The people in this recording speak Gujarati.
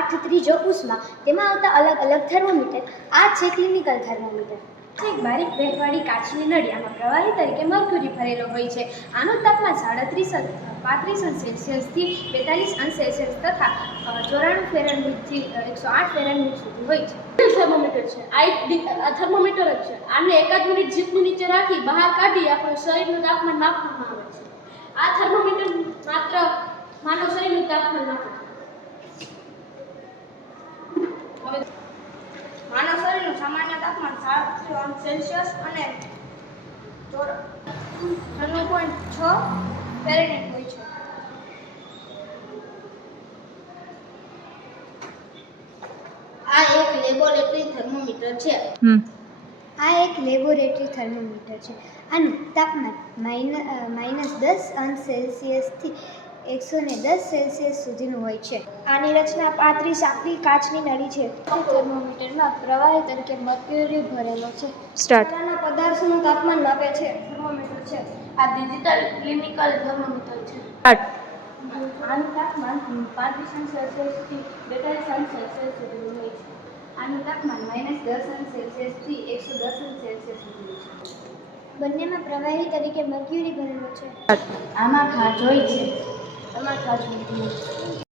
પાઠ ત્રીજો ઉષ્મા, તેમાં આવતા અલગ અલગ થર્મોમીટર, આ છે ક્લિનિકલ થર્મોમીટર. એક બારીક બેટવાળી કાચની નળી આમાં પ્રવાહી તરીકે મરક્યુરી ભરેલો હોય છે. આનું તાપમાન સાડત્રીસ પાંત્રીસ અંશ સેલ્સિયસથી બેતાલીસ અંશ સેલ્સિયસ તથા ચોરાણું ફેરનહીટથી એકસો આઠ ફેરનહીટ સુધી હોય છે. થર્મોમીટર છે. આ એક થર્મોમીટર જ છે. આને એકાદ મિનિટ જીપની નીચે રાખી બહાર કાઢી આપણું શરીરનું તાપમાન માપવામાં આવે છે. આ થર્મોમીટર માત્ર માનવ શરીરનું તાપમાન માપે છે હવે માનવ શરીરનું સામાન્ય તાપમાન અંશ સેલ્સિયસ અને ત્રણું પોઈન્ટ છ ફેરેનહીટ હોય છે. આ એક લેબોરેટરી થર્મોમીટર છે. આ એક લેબોરેટરી થર્મોમીટર છે. આનું તાપમાન માઇન માઇનસ દસ અંશ સેલ્સિયસથી એકસો ને દસ સેલ્સિયસ સુધીનું હોય છે. આની રચના પાંત્રીસ આખરી કાચની નળી છે. થર્મોમીટરમાં પ્રવાહી તરીકે મર્ક્યુરી ભરેલો છે. સ્ટાર્ટના પદાર્થોનું તાપમાન માપે છે. થર્મોમીટર છે. આ ડિજિટલ ક્લિનિકલ થર્મોમીટર છે. સ્ટાર્ટ આનું તાપમાન પાંત્રીસ અંશ સેલ્સિયસથી બેતાલીસ અંશ સેલ્સિયસ સુધીનું હોય છે. આનું તાપમાન માઇનસ દસ અંશ સેલ્સિયસથી એકસો દસ અંશ સેલ્સિયસ સુધીનું છે. બંનેમાં પ્રવાહી તરીકે મર્ક્યુરી ભરેલો છે. આમાં ખાંચ હોય છે. É fácil.